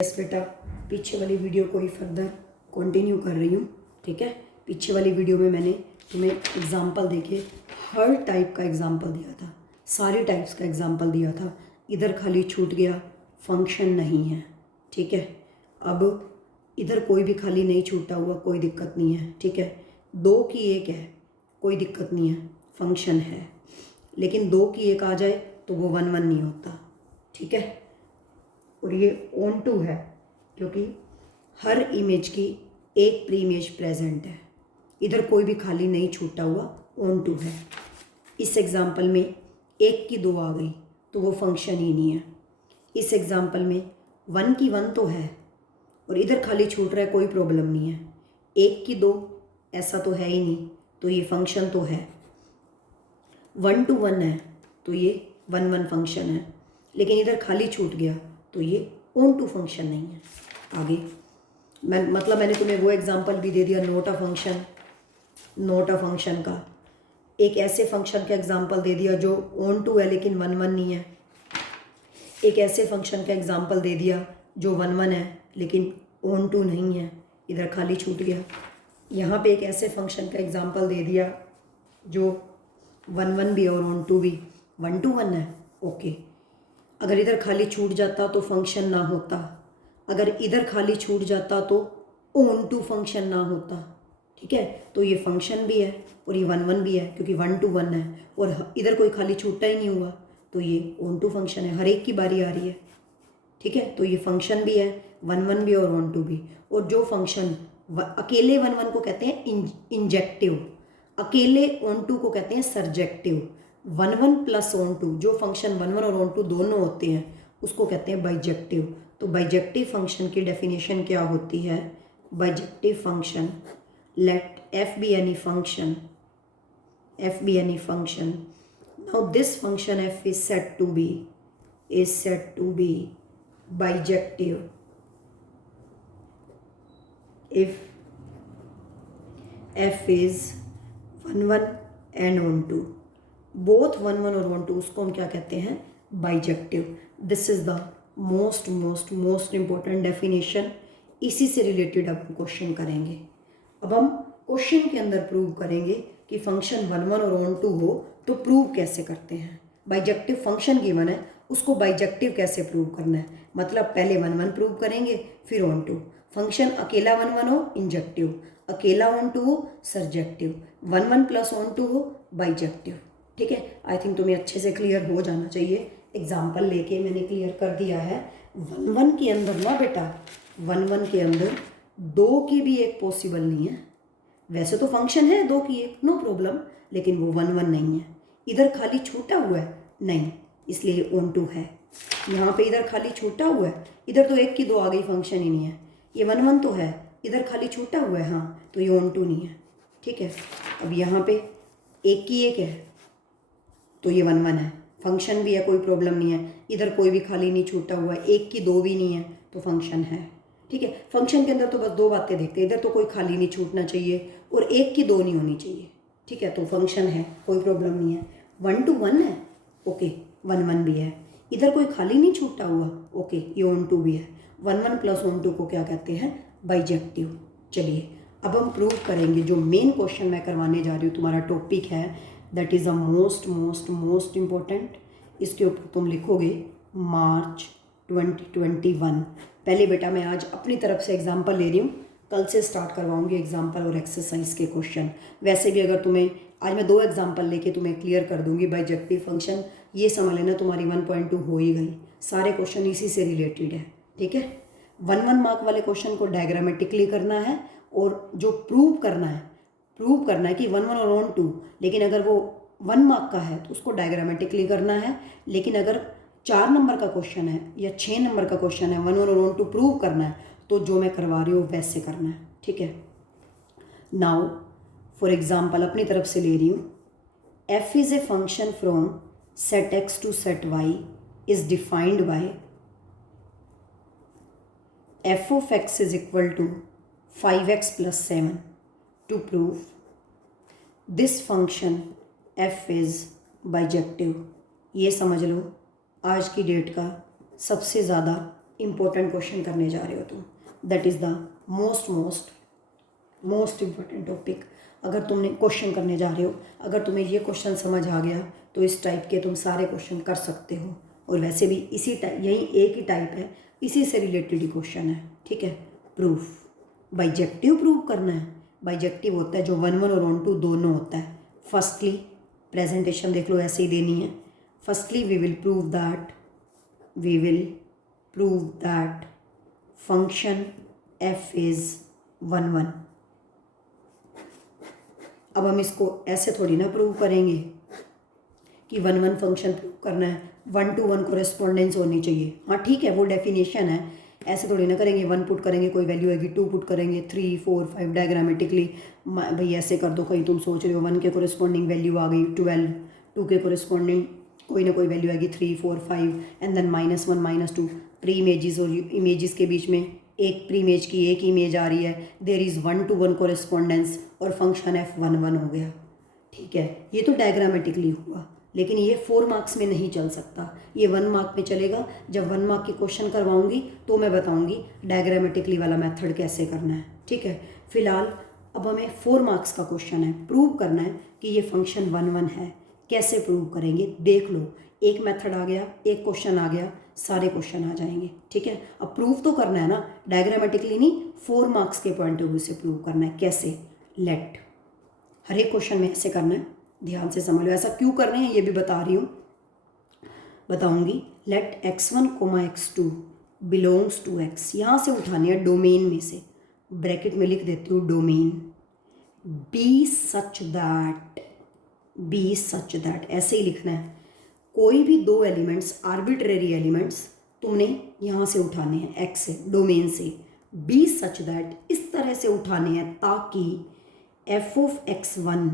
Yes बेटा, पीछे वाली वीडियो को ही फर्दर कंटिन्यू कर रही हूँ। ठीक है, पीछे वाली वीडियो में मैंने तुम्हें एग्जाम्पल देके हर टाइप का एग्जाम्पल दिया था, सारे टाइप्स का एग्जाम्पल दिया था। इधर खाली छूट गया, फंक्शन नहीं है। ठीक है, अब इधर कोई भी खाली नहीं छूटा हुआ, कोई दिक्कत नहीं है। ठीक है, 2 की 1 है, कोई दिक्कत नहीं है, फंक्शन है। लेकिन 2 की 1 आ जाए तो वो 1 1 नहीं होता। ठीक है, और ये ऑन टू है क्योंकि हर इमेज की एक प्री इमेज प्रेजेंट है। इधर कोई भी खाली नहीं छूटा हुआ, ऑन टू है। इस एग्जाम्पल में 1 की 2 आ गई तो वो फंक्शन ही नहीं है। इस एग्जाम्पल में 1 की 1 तो है और इधर खाली छूट रहा है, कोई प्रॉब्लम नहीं है। 1 की 2 ऐसा तो है ही नहीं, तो ये फंक्शन तो है। 1 to 1 है तो ये 1 1 फंक्शन है। लेकिन इधर खाली छूट गया तो ये ऑन टू फंक्शन नहीं है। आगे मैंने तुम्हें वो एग्जांपल भी दे दिया, नोट अ फंक्शन का। एक ऐसे फंक्शन का एग्जांपल दे दिया जो ऑन टू है लेकिन 1 1 नहीं है। एक ऐसे फंक्शन का एग्जांपल दे दिया जो 1 1 है लेकिन ऑन टू नहीं है, इधर खाली छूट गया। यहाँ पे एक ऐसे फंक्शन का एग्जांपल दे दिया जो 1 1 भी और ऑन टू भी 1 to 1 है। ओके, अगर इधर खाली छूट जाता तो फंक्शन ना होता, अगर इधर खाली छूट जाता तो ऑन टू फंक्शन ना होता। ठीक है, तो ये फंक्शन भी है और ये 1 1 भी है क्योंकि 1 to 1 है और इधर कोई खाली छूटा ही नहीं हुआ, तो ये ऑन टू फंक्शन है। हर एक की बारी आ रही है। ठीक है, तो ये फंक्शन भी है, 1 1 भी और ऑन टू भी। और जो फंक्शन अकेले 1 1 को कहते हैं इंजेक्टिव, अकेले ऑन टू को कहते हैं सरजेक्टिव। 1 1 प्लस ऑन टू, जो फंक्शन 1 1 और ऑन टू दोनों होते हैं उसको कहते हैं बाइजेक्टिव। तो बाइजेक्टिव फंक्शन की डेफिनेशन क्या होती है? Bijective function, let f be any function, f be any function. Now this function f is said to be bijective if f is 1 1 and on 2, both 1 1 और 1 2, उसको हम क्या कहते हैं? Bijective. This is the most important definition. इसी से related अब हम क्वेश्चन करेंगे। अब हम क्वेश्चन के अंदर प्रूव करेंगे कि फंक्शन 1 1 और ऑन टू हो तो प्रूव कैसे करते हैं। बाइजेक्टिव फंक्शन गिवन है, उसको बाइजेक्टिव कैसे प्रूव करना है। मतलब पहले 1 1 प्रूव करेंगे, फिर ऑन टू। फंक्शन अकेला 1 1 हो इंजेक्टिव, अकेला ऑन टू हो सरजेक्टिव, 1 1 प्लस ऑन टू हो बाइजेक्टिव। ठीक है, आई थिंक तुम्हें अच्छे से क्लियर हो जाना चाहिए। एग्जाम्पल लेके मैंने क्लियर कर दिया है। 1 1 के अंदर ना बेटा, 1 1 के अंदर 2 की भी 1 पॉसिबल नहीं है। वैसे तो फंक्शन है 2 की 1, नो प्रॉब्लम, लेकिन वो 1 1 नहीं है। इधर खाली छूटा हुआ है नहीं, इसलिए ऑन टू है। यहाँ पे इधर खाली छूटा हुआ है, इधर तो 1 की 2 आ गई, फंक्शन ही नहीं है। ये 1 1 तो है, इधर खाली छूटा हुआ है, हाँ, तो ये ऑन टू नहीं है। ठीक है, अब यहाँ पे 1 की 1 है तो ये 1 1 है, फंक्शन भी है, कोई प्रॉब्लम नहीं है। इधर कोई भी खाली नहीं छूटा हुआ है, 1 की 2 भी नहीं है तो फंक्शन है। ठीक है, फंक्शन के अंदर तो बस 2 बातें देखते हैं, इधर तो कोई खाली नहीं छूटना चाहिए और 1 की 2 नहीं होनी चाहिए। ठीक है, तो फंक्शन है, कोई प्रॉब्लम नहीं है। 1 to 1 है, ओके, 1 1 भी है। इधर कोई खाली नहीं छूटा हुआ, ओके, ये ऑन टू भी है। 1 1 प्लस ऑन टू को क्या कहते हैं? बाइजेक्टिव। चलिए अब हम प्रूव करेंगे। जो मेन क्वेश्चन मैं करवाने जा रही हूँ, तुम्हारा टॉपिक है, that is a most important. इसके ऊपर तुम लिखोगे मार्च 2021। पहले बेटा मैं आज अपनी तरफ से एग्जाम्पल ले रही हूँ, कल से स्टार्ट करवाऊंगी एग्जाम्पल और एक्सरसाइज के क्वेश्चन। वैसे भी अगर तुम्हें आज मैं 2 एग्जाम्पल लेके तुम्हें क्लियर कर दूंगी बाइजेक्टिव फंक्शन, ये समझ लेना तुम्हारी 1.2 हो ही गई। सारे क्वेश्चन इसी से रिलेटेड है। ठीक है, 1 1 मार्क वाले क्वेश्चन को डायग्रामेटिकली करना है और जो प्रूव करना है कि 1 1 और ऑन टू, लेकिन अगर वो 1 मार्क का है तो उसको डायग्रामेटिकली करना है। लेकिन अगर 4 नंबर का क्वेश्चन है या 6 नंबर का क्वेश्चन है, 1 1 और ऑन टू प्रूव करना है, तो जो मैं करवा रही हूँ वैसे करना है। ठीक है, नाउ फॉर एग्जाम्पल अपनी तरफ से ले रही हूँ। f is a function from set x to set y is defined by f of x is equal to 5x plus 7 to prove this function f is bijective। ये समझ लो आज की डेट का सबसे ज़्यादा इम्पोर्टेंट क्वेश्चन करने जा रहे हो तुम, that is the most important topic. अगर तुमने क्वेश्चन करने जा रहे हो, अगर तुम्हें ये क्वेश्चन समझ आ गया तो इस टाइप के तुम सारे क्वेश्चन कर सकते हो। और वैसे भी इसी टाइप, यही एक ही टाइप है, इसी से रिलेटेड ही क्वेश्चन है, ठीक है। प्रूफ, बाइजेक्टिव प्रूव करना है। बाइजेक्टिव होता है जो 1 1 और 1 2 दोनों होता है। फर्स्टली प्रेजेंटेशन देख लो, ऐसे ही देनी है। Firstly we will prove that function f is 1 1। अब हम इसको ऐसे थोड़ी ना प्रूव करेंगे कि 1 1 फंक्शन प्रूव करना है, 1 to 1 कोरेस्पॉन्डेंस होनी चाहिए। हाँ ठीक है, वो डेफिनेशन है, ऐसे थोड़ी ना करेंगे। 1 पुट करेंगे कोई वैल्यू आएगी, 2 पुट करेंगे 3 4 5 डायग्रामेटिकली भाई ऐसे कर दो। कहीं तुम सोच रहे हो 1 के कोरेस्पॉन्डिंग वैल्यू आ गई 12, 2 के कोरेस्पॉन्डिंग कोई ना कोई वैल्यू आएगी 3 4 5 एंड देन -1 -2। प्री इमेजेस और इमेजेस के बीच में एक प्री इमेज की एक इमेज आ रही है, देयर इज़ 1 to 1 कोरेस्पॉन्डेंस और फंक्शन f 1 1 हो गया, ठीक है। ये तो डायग्रामेटिकली हुआ, लेकिन ये 4 मार्क्स में नहीं चल सकता, ये 1 मार्क में चलेगा। जब 1 मार्क की क्वेश्चन करवाऊंगी तो मैं बताऊंगी डायग्रामेटिकली वाला मेथड कैसे करना है, ठीक है। फिलहाल अब हमें 4 मार्क्स का क्वेश्चन है, प्रूव करना है कि ये फंक्शन 1 1 है। कैसे प्रूव करेंगे देख लो, एक मेथड आ गया, एक क्वेश्चन आ गया, सारे क्वेश्चन आ जाएंगे, ठीक है। अब प्रूव तो करना है ना, डायग्रामेटिकली नहीं, 4 मार्क्स के पॉइंट ऑफ व्यू से प्रूव करना है। कैसे? लेट, हर एक क्वेश्चन में ऐसे करना है, ध्यान से समझ लो। ऐसा क्यों कर रहे हैं ये भी बता रही हूँ, बताऊंगी। Late x1, x2 belongs to x, यहाँ से उठानी है डोमेन में से, ब्रैकेट में लिख देती हूँ डोमेन, बी सच दैट, ऐसे ही लिखना है। कोई भी 2 एलिमेंट्स, आर्बिट्रेरी एलिमेंट्स तुमने यहाँ से उठाने हैं x से, डोमेन से, बी सच दैट, इस तरह से उठाने हैं ताकि f of x1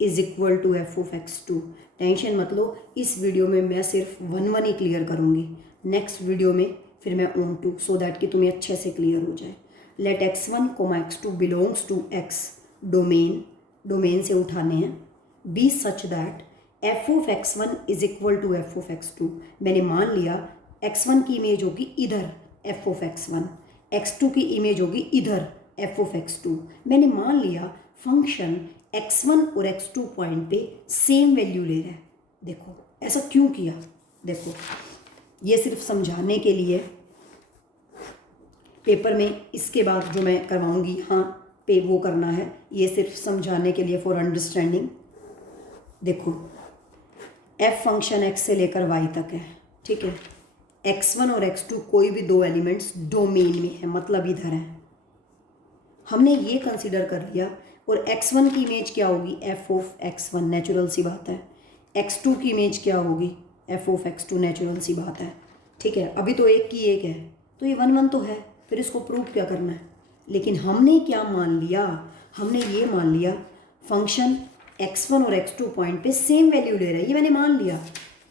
is equal to f of x2। Tension मत लो, इस वीडियो में मैं सिर्फ 1 1 ही क्लियर करूँगी, नेक्स्ट वीडियो में फिर मैं ऑन टू, सो दैट कि तुम्हें अच्छे से क्लियर हो जाए। Let x1, x2 belongs to x, domain से उठाने हैं, be such that f of x1 is equal to f of x2। मैंने मान लिया x1 की इमेज होगी इधर f ऑफ x1, x2 की इमेज होगी इधर f ऑफ x2। मैंने मान लिया फंक्शन x1 और x2 पॉइंट पे सेम वैल्यू ले रहा है। देखो ऐसा क्यों किया, देखो ये सिर्फ समझाने के लिए, पेपर में इसके बाद जो मैं करवाऊंगी यहाँ पे वो करना है, ये सिर्फ समझाने के लिए, फॉर अंडरस्टैंडिंग। देखो f फंक्शन x से लेकर y तक है, ठीक है। x1 और x2 कोई भी 2 एलिमेंट्स डोमेन में है, मतलब इधर है, हमने ये कंसीडर कर लिया। और x1 की इमेज क्या होगी, f ऑफ x1, नेचुरल सी बात है। x2 की इमेज क्या होगी, f ऑफ x2, नेचुरल सी बात है, ठीक है। अभी तो एक की एक है, तो ये 1 1 तो है, फिर इसको प्रूव क्या करना है। लेकिन हमने क्या मान लिया, हमने ये मान लिया फंक्शन x1 और x2 पॉइंट पे सेम वैल्यू ले रहा है। ये मैंने मान लिया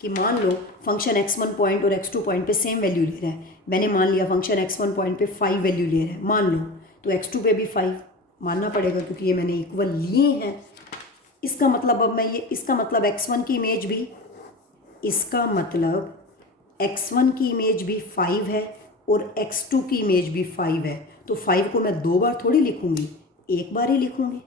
कि मान लो फंक्शन x1 पॉइंट और x2 पॉइंट पे सेम वैल्यू ले रहा है। मैंने मान लिया फंक्शन x1 पॉइंट पे 5 वैल्यू ले रहा है, मान लो, तो x2 पे भी 5 मानना पड़ेगा क्योंकि ये मैंने इक्वल लिए हैं। इसका मतलब अब मैं ये, इसका मतलब x1 की इमेज भी, इसका मतलब x1 की इमेज भी 5 है और x2 की इमेज भी 5 है। तो 5 को मैं 2 बार थोड़ी लिखूंगी, एक बार ही लिखूंगी।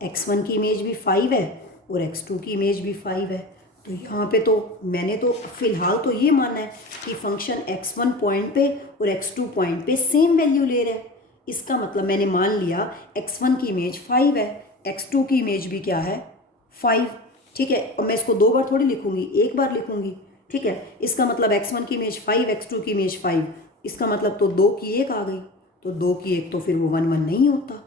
x1 की इमेज भी 5 है और x2 की इमेज भी 5 है। तो यहाँ पे तो मैंने तो फिलहाल तो ये माना है कि फंक्शन x1 पॉइंट पे और x2 पॉइंट पे सेम वैल्यू ले रहा है। इसका मतलब मैंने मान लिया x1 की इमेज 5 है, x2 की इमेज भी क्या है, 5, ठीक है। और मैं इसको 2 बार थोड़ी लिखूंगी, एक बार लिखूंगी, ठीक है। इसका मतलब x1 की इमेज 5, x2 की इमेज 5, इसका मतलब तो 2 की 1 आ गई, तो 2 की 1 तो फिर वो 1 1 नहीं होता,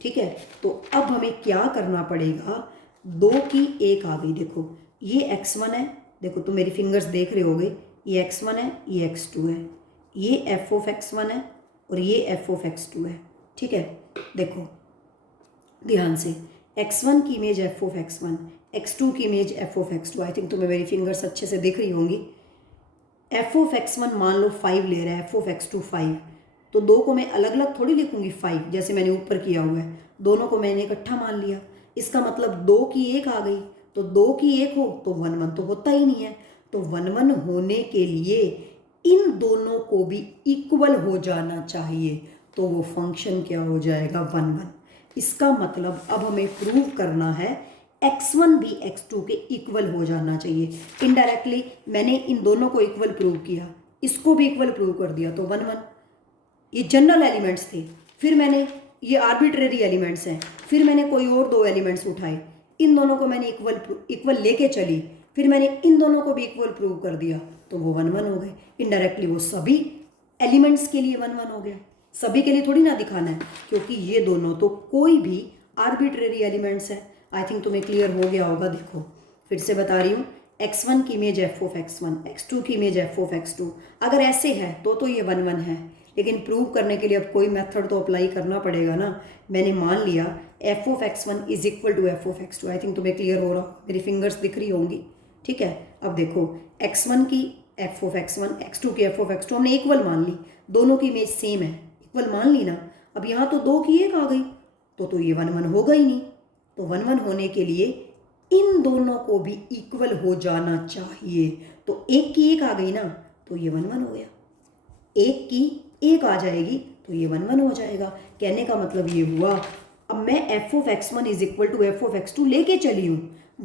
ठीक है। तो अब हमें क्या करना पड़ेगा, 2 की 1 आ गई। देखो ये x1 है, देखो तुम मेरी फिंगर्स देख रहे होगे, ये x1 है, ये x2 है, ये f ऑफ x1 है और ये f ऑफ x2 है, ठीक है। देखो ध्यान से, x1 की image f of x1, x2 की image f of x2। I think तुम्हें मेरी फिंगर्स अच्छे से दिख रही होंगी। f ऑफ x1 मान लो 5 ले रहा है, f ऑफ x2 5, तो 2 को मैं अलग अलग थोड़ी लिखूंगी 5, जैसे मैंने ऊपर किया हुआ है, दोनों को मैंने इकट्ठा मान लिया। इसका मतलब 2 की 1 आ गई, तो 2 की 1 हो तो 1 1 तो होता ही नहीं है। तो 1 1 होने के लिए इन दोनों को भी इक्वल हो जाना चाहिए, तो वो फंक्शन क्या हो जाएगा, 1 1। इसका मतलब अब हमें प्रूव करना है x1 भी x2 के इक्वल हो जाना चाहिए। इनडायरेक्टली मैंने इन दोनों को इक्वल प्रूव किया, इसको भी इक्वल प्रूव कर दिया, तो 1 1। ये जनरल एलिमेंट्स थे, फिर मैंने ये आर्बिट्रेरी एलिमेंट्स हैं, फिर मैंने कोई और 2 एलिमेंट्स उठाए, इन दोनों को मैंने इक्वल लेके चली, फिर मैंने इन दोनों को भी इक्वल प्रूव कर दिया, तो वो 1 1 हो गए। इनडायरेक्टली वो सभी एलिमेंट्स के लिए 1 1 हो गया, सभी के लिए थोड़ी ना दिखाना है, क्योंकि ये दोनों तो कोई भी आर्बिट्रेरी एलिमेंट्स है। आई थिंक तुम्हें क्लियर हो गया होगा। देखो फिर से बता रही हूँ, x1 की image f of x1, x2 की इमेज f ऑफ x2। अगर ऐसे है तो ये 1 1 है, लेकिन प्रूव करने के लिए अब कोई मेथड तो अप्लाई करना पड़ेगा ना। मैंने मान लिया f of x1 is equal to f of x2। I think तुम्हें क्लियर हो रहा, मेरी फिंगर्स दिख रही होंगी, ठीक है। अब देखो x1 की f ऑफ x1, x2 की f ऑफ x2 हमने इक्वल मान ली, दोनों की इमेज सेम है, इक्वल मान ली ना। अब यहाँ तो 2 की 1 आ गई, तो ये 1 1 होगा ही नहीं। तो 1 1 होने के लिए इन दोनों को भी इक्वल हो जाना चाहिए। तो 1 की 1 आ गई ना, तो ये 1 1 हो गया। 1 की 1 आ जाएगी तो ये 1 1 हो जाएगा। कहने का मतलब ये हुआ, अब मैं f of x1 is equal to f of x2 लेके चली हूँ।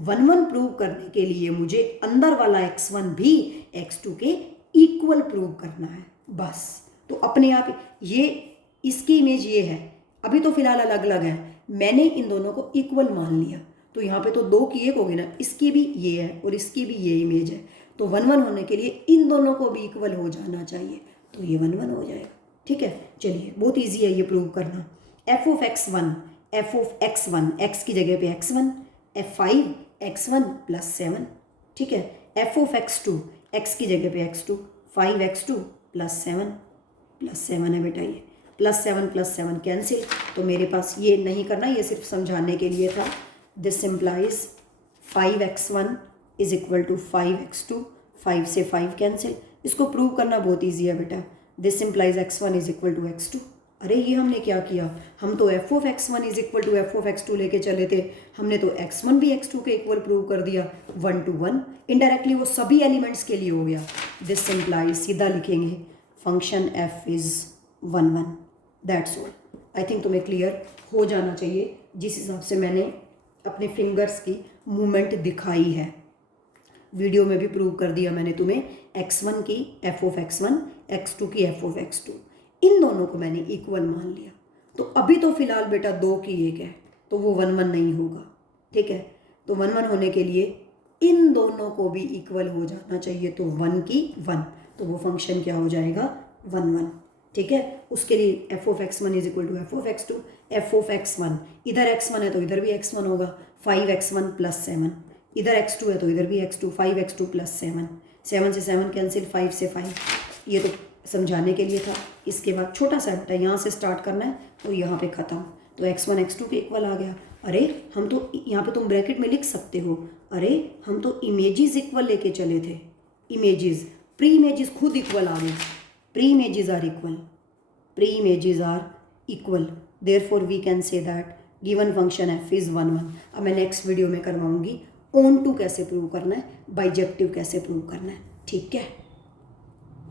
1 1 प्रूव करने के लिए मुझे अंदर वाला x1 भी x2 के इक्वल प्रूव करना है, बस। तो अपने आप ये इसकी इमेज ये है, अभी तो फिलहाल अलग अलग है, मैंने इन दोनों को इक्वल मान लिया, तो यहाँ पे तो 2 की 1 होगी ना, इसकी भी ये है और इसकी भी ये इमेज है। तो 1 1 होने के लिए इन दोनों को भी इक्वल हो जाना चाहिए, तो ये 1 1 हो जाएगा, ठीक है। चलिए बहुत ईजी है ये प्रूव करना। f of x1, f of x1, x की जगह पे x1, f5 x1 प्लस 7, ठीक है। f ऑफ x2, x की जगह पे x2, 5x2 प्लस 7 है बेटा, ये प्लस 7 कैंसिल। तो मेरे पास ये नहीं करना, ये सिर्फ समझाने के लिए था। This implies 5x1 is equal to 5x2, 5 से 5 कैंसिल। इसको प्रूव करना बहुत ईजी है बेटा। This implies x1 is equal to x2। अरे ये हमने क्या किया, हम तो f of x1 is equal to f of x2 लेके चले थे, हमने तो x1 भी x2 के इक्वल प्रूव कर दिया 1 to 1। इनडायरेक्टली वो सभी एलिमेंट्स के लिए हो गया। दिस इम्प्लाइज, सीधा लिखेंगे, function f is 1 1। That's all. I think तुम्हें क्लियर हो जाना चाहिए, जिस हिसाब से मैंने अपने फिंगर्स की मूवमेंट दिखाई है। वीडियो में भी प्रूव कर दिया मैंने तुम्हें, x1 की f ऑफ x1, x2 की f ऑफ x2, इन दोनों को मैंने इक्वल मान लिया। तो अभी तो फिलहाल बेटा 2 की 1 है, तो वो 1 1 नहीं होगा, ठीक है। तो 1 1 होने के लिए इन दोनों को भी इक्वल हो जाना चाहिए, तो 1 की 1, तो वो फंक्शन क्या हो जाएगा, 1 1, ठीक है। उसके लिए f of x1 is equal to f of x2, f of x1, इधर x1 है तो इधर भी x1 होगा, 5x1 प्लस 7, इधर x2 है तो इधर भी x2, 5x2 प्लस 7, 7 से 7 कैंसिल, 5 से 5। ये तो समझाने के लिए था। इसके बाद छोटा सा बेटा यहाँ से स्टार्ट करना है, तो यहाँ पे ख़त्म, तो x1 x2 के इक्वल आ गया। अरे हम तो यहाँ पे तुम ब्रैकेट में लिख सकते हो, अरे हम तो इमेजेस इक्वल लेके चले थे, इमेजेस, प्री इमेजेस खुद इक्वल आ गई, pre images are equal, pre images are equal, therefore we can say that given function f is 1 1। अब मैं नेक्स्ट वीडियो में करवाऊंगी ऑन टू कैसे प्रूव करना है, बाइजेक्टिव कैसे प्रूव करना है, ठीक है।